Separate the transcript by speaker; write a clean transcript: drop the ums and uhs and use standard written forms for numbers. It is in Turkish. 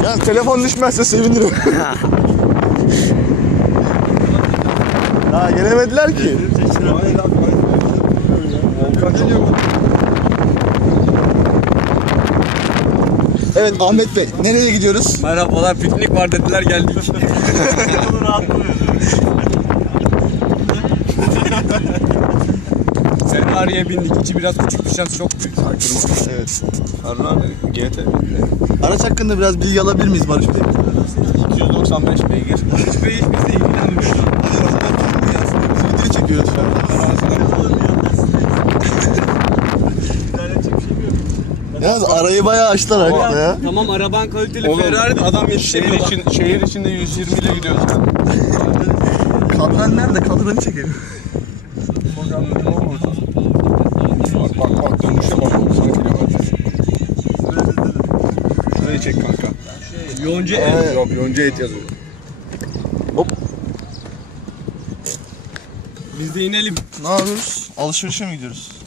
Speaker 1: Ya telefon düşmezse sevinirim. Daha gelemediler ki. Evet Ahmet Bey, nereye gidiyoruz?
Speaker 2: Merhabalar, piknik var dediler, geldik. Ferrari'ye bindik. İçi biraz küçük, bir şans çok büyük.
Speaker 1: Evet.
Speaker 2: Ferrari GT.
Speaker 1: Araç hakkında biraz bilgi alabilir miyiz Barış Bey?
Speaker 2: 295 beygir. Hiç beygir bizde ilgilenmiyor.
Speaker 1: Video çekiyoruz şu an. Yalnız arayı bayağı açtılar hakikaten ya.
Speaker 2: Tamam, araban kaliteli Ferrari de adam yetişemiyor.
Speaker 3: Şehir içinde 120 ile gidiyoruz.
Speaker 1: Kadran nerede? Kadranı çekelim.
Speaker 3: Bak dönüşe bak. Şurayı çek kanka.
Speaker 2: Yonca el.
Speaker 3: Yok, Yonca et yazıyor.
Speaker 1: Hop.
Speaker 2: Biz de inelim.
Speaker 1: Ne yapıyoruz? Alışverişe mi gidiyoruz?